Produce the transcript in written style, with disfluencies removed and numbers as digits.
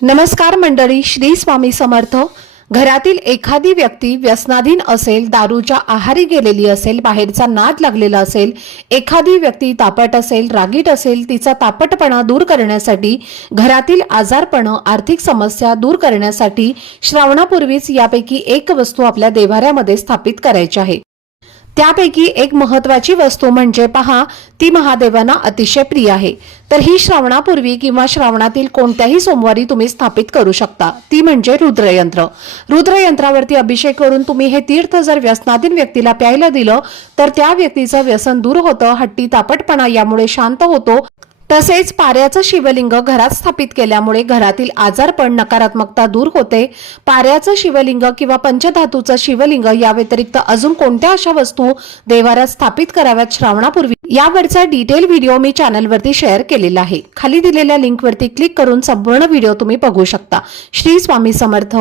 नमस्कार मंडळी, श्री स्वामी समर्थ। घरातील एखादी व्यक्ती व्यसनाधीन असेल, दारूच्या आहारी गेलेली असेल, बाहेरचा नाद लागलेला असेल, एखादी व्यक्ती तापट असेल, रागीट असेल, तिचा तापटपणा दूर करण्यासाठी, घरातील आजारपण, आर्थिक समस्या दूर करण्यासाठी श्रावणापूर्वीच यापैकी एक वस्तू आपल्या देवाऱ्यामध्ये स्थापित करायची आहे। त्यापैकी एक महत्त्वाची वस्तू म्हणजे पहा, ती महादेवांना अतिशय प्रिय आहे। तर ही श्रावणापूर्वी किंवा श्रावणातील कोणत्याही सोमवारी तुम्ही स्थापित करू शकता। ती म्हणजे रुद्रयंत्र। रुद्रयंत्रावरती अभिषेक करून तुम्ही हे तीर्थ जर व्यसनाधीन व्यक्तीला प्यायला दिलं तर त्या व्यक्तीचं व्यसन दूर होतं, हट्टी तापटपणा यामुळे शांत होतो। तसेच पाऱ्याचं शिवलिंग घरात स्थापित केल्यामुळे घरातील आजारपण, नकारात्मकता दूर होते। पाऱ्याचं शिवलिंग किंवा पंचधातूचं शिवलिंग या व्यतिरिक्त अजून कोणत्या अशा वस्तू देवाऱ्यात स्थापित कराव्यात श्रावणापूर्वी, यावरचा डिटेल व्हिडिओ मी चॅनलवरती शेअर केलेला आहे। खाली दिलेल्या लिंकवरती क्लिक करून संपूर्ण व्हिडिओ तुम्ही बघू शकता। श्री स्वामी समर्थ।